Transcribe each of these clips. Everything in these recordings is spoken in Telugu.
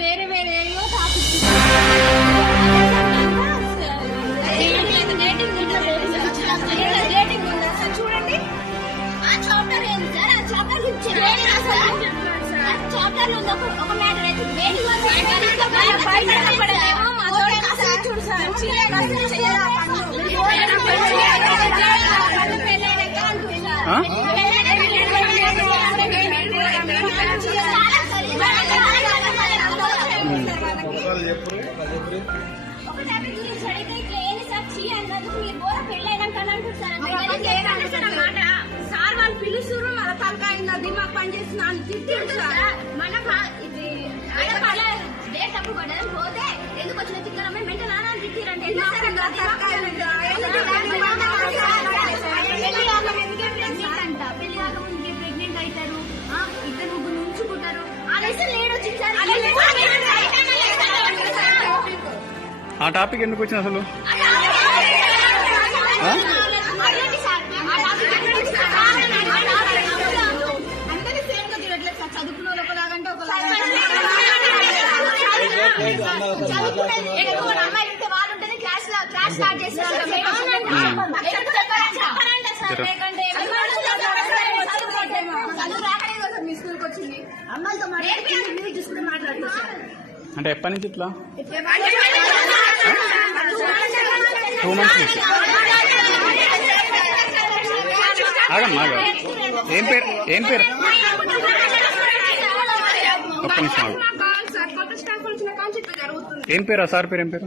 వేరే వేరే చూడండి ఆ చాప్టర్ ఏంటి సార్? ఆ చాప్టర్ గురించి చాప్టర్ లో ఒక మ్యాటర్ అయితే చూడు సార్ సార్ వాళ్ళు పిలుస్తున్నారు మన తలకాయ దిమాగ్ పనిచేసిన తిట్టాడు సార్. మన డేట్ తప్పు పడ్డదని పోతే ఎందుకు వచ్చిన తిట్టారమ్మ మెంటల్ నాన్న తిట్టారంటే పెళ్లి వాళ్ళు ప్రెగ్నెంట్ అవుతారు, ఇద్దరు ముగ్గురు ఉంచుకుంటారు. ఆ టాపిక్ ఎందుకు వచ్చింది అసలు? చదువుకున్న ఒకలాగంటే ఎక్కువ అమ్మాయి ఇంటే వాళ్ళు ఉంటుంది క్లాస్ స్టార్ట్ చేస్తారు. మీ స్కూల్కి వచ్చింది అమ్మాయితో మాట్లాడుతుంది చూసుకుంటే మాట్లాడుతుంది అంటే ఎప్పటి నుంచి ఇట్లా 2 months నుంచి. ఆగమ్మా ఏం పేరు ఒక్క నిమిషం ఆగు. ఏం పేరు ఆ సార్ పేరు? ఏం పేరు?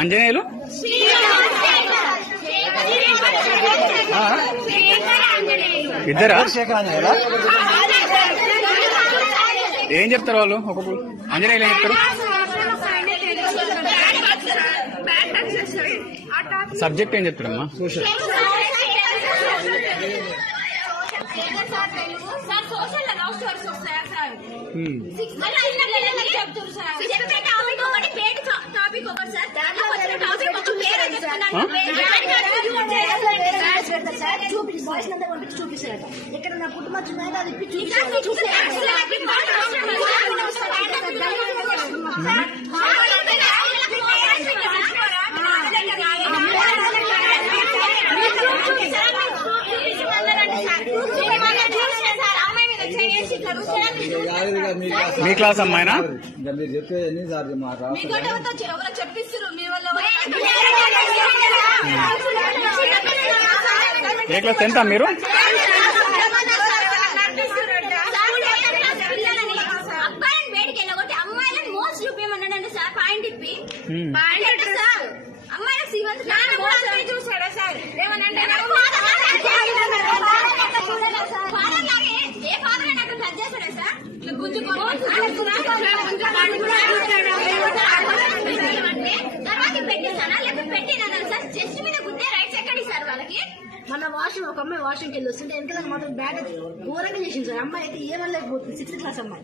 అంజనేయులు ఇద్దరా? ఏం చెప్తారు వాళ్ళు? ఒక్కొక్కరు అంజనేయులు ఏం చెప్తారు? సబ్జెక్ట్ ఏం చెప్తారమ్మా? చూపిస్తారట ఇక్కడ నా పుట్టుమచ్చు మీద అది మీ క్లాస్ అమ్మాయినా? మీరు చెప్పే ఎన్నిసార్లు చెప్పిస్తారు ఏ క్లాస్? ఎంత మీరు? అబ్బాయిని బయటికి వెళ్ళగొట్టి అమ్మాయిలను మోస్ట్ చూపించమన్నాడండి సార్. పాయింట్ ఇప్పి అమ్మాయిలకు చూసాడా సార్? ఏమనంటే ఏ ఫాదర్ అయినా అక్కడ టచ్ చేశాడా సార్? తర్వాత పెట్టేసానా లేకపోతే పెట్టినా సార్? చెస్ట్ మీద గుద్దే రైట్స్ ఎక్కడి సార్ వాళ్ళకి? మన వాష్రూమ్ ఒక అమ్మాయి వాష్రూమ్కి వెళ్ళి వస్తుంటే వెనకాల మాత్రం బ్యాగ్ ఘోరంగా చేసింది సార్. అమ్మాయి అయితే ఏమలేకపోతుంది, 6th క్లాస్ అమ్మాయి.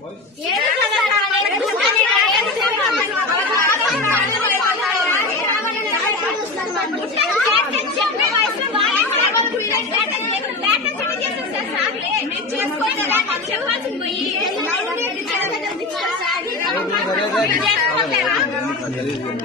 జరిగింది